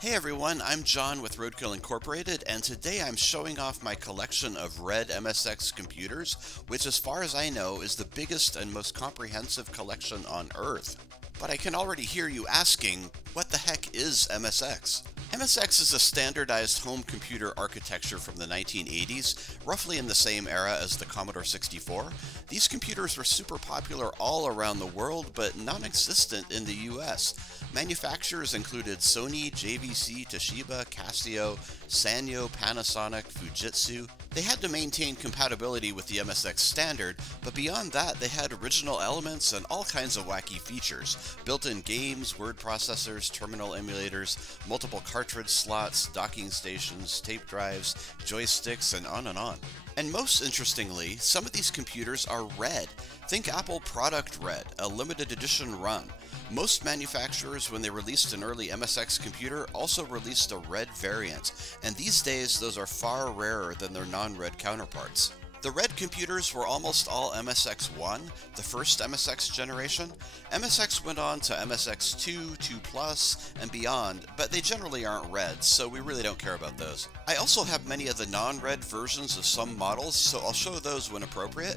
Hey everyone, I'm John with Roadkill Incorporated, and today I'm showing off my collection of RED MSX computers, which as far as I know is the biggest and most comprehensive collection on Earth. But I can already hear you asking, what the heck is MSX? MSX is a standardized home computer architecture from the 1980s, roughly in the same era as the Commodore 64. These computers were super popular all around the world, but non-existent in the US. Manufacturers included Sony, JVC, Toshiba, Casio, Sanyo, Panasonic, Fujitsu. They had to maintain compatibility with the MSX standard, but beyond that they had original elements and all kinds of wacky features. Built-in games, word processors, terminal emulators, multiple cartridge slots, docking stations, tape drives, joysticks, and on and on. And most interestingly, some of these computers are RED. Think Apple Product RED, a limited edition run. Most manufacturers, when they released an early MSX computer, also released a RED variant, and these days those are far rarer than their non-RED counterparts. The RED computers were almost all MSX1, the first MSX generation. MSX went on to MSX2, 2 Plus, and beyond, but they generally aren't RED, so we really don't care about those. I also have many of the non-RED versions of some models, so I'll show those when appropriate.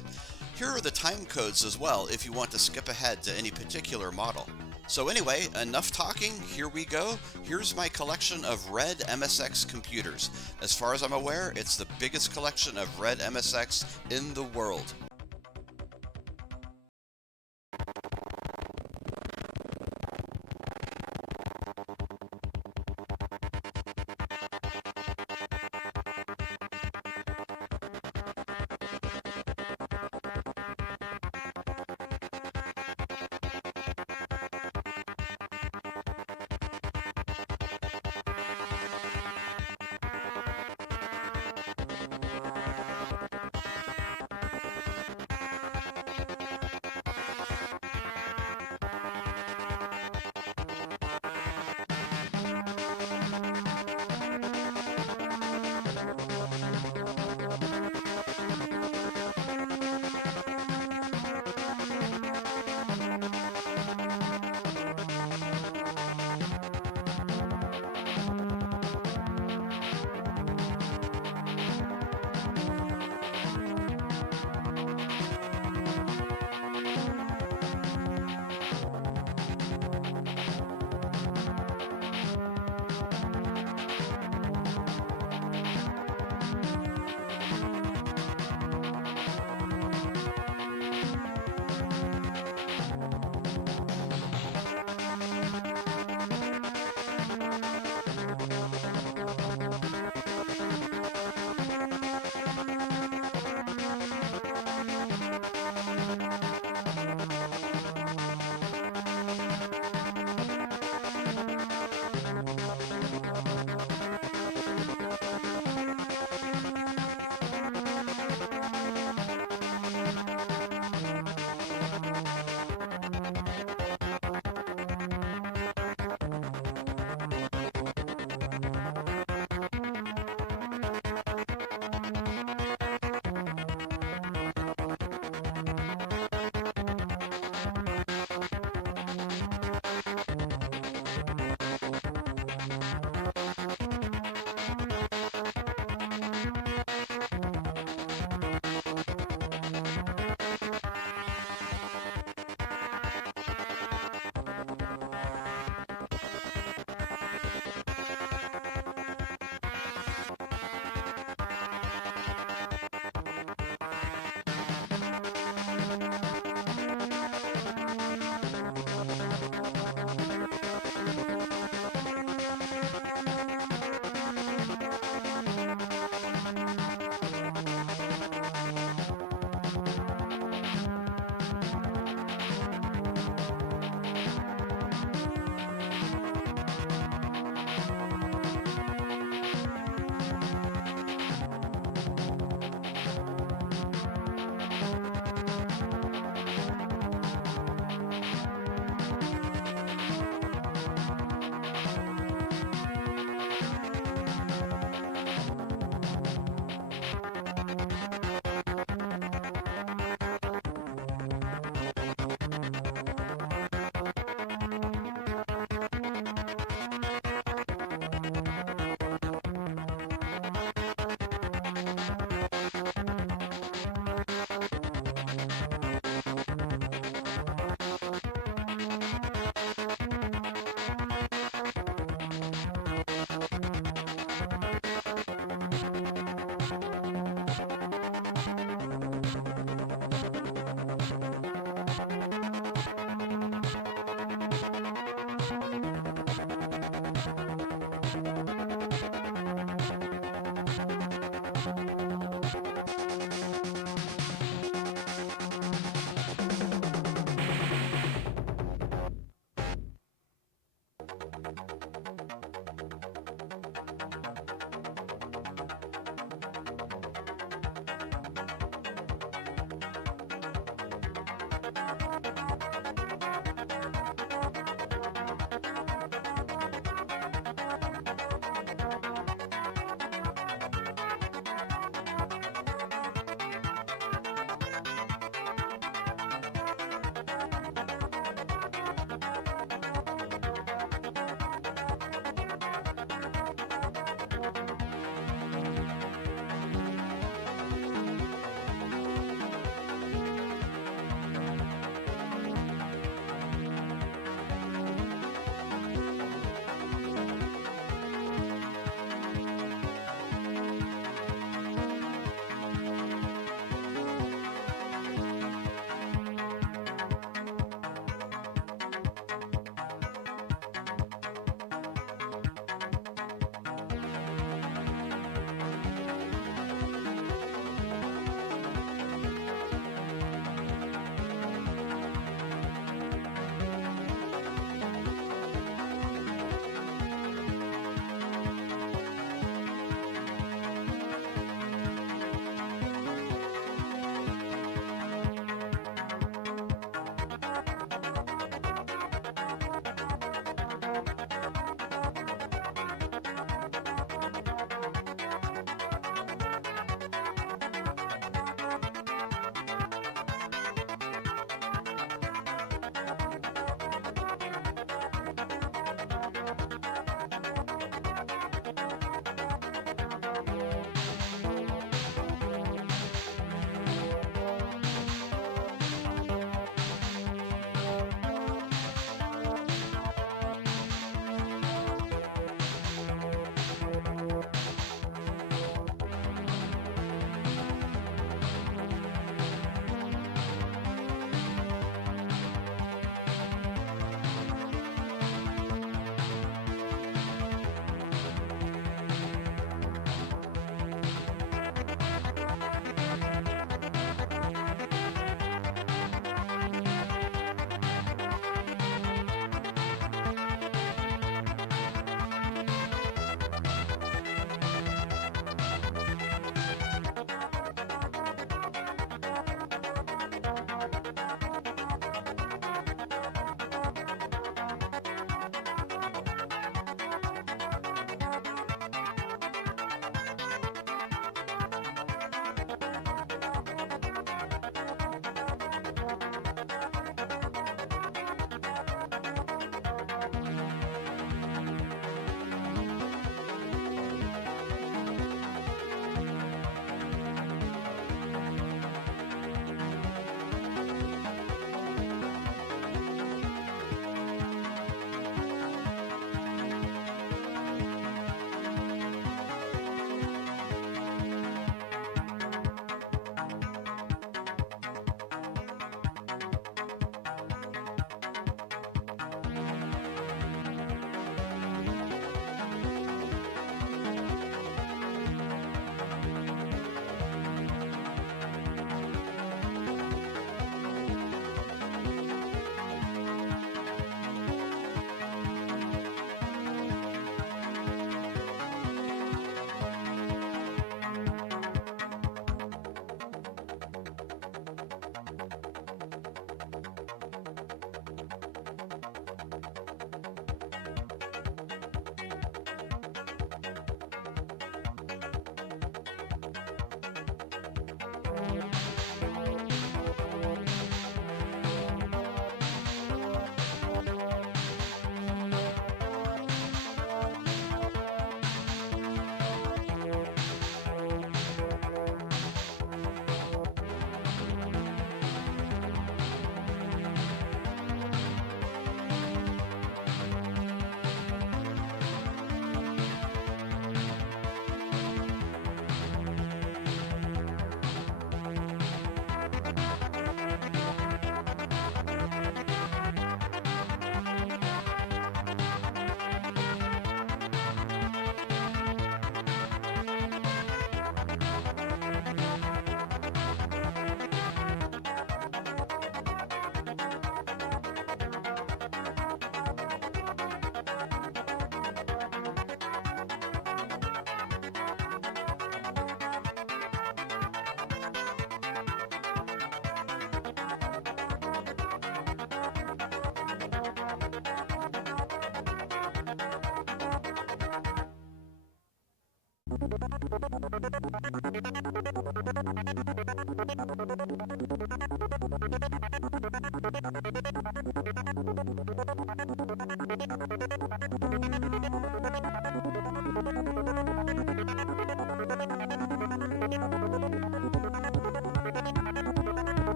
Here are the time codes as well if you want to skip ahead to any particular model. So anyway, enough talking, here we go. Here's my collection of RED MSX computers. As far as I'm aware, it's the biggest collection of RED MSX in the world.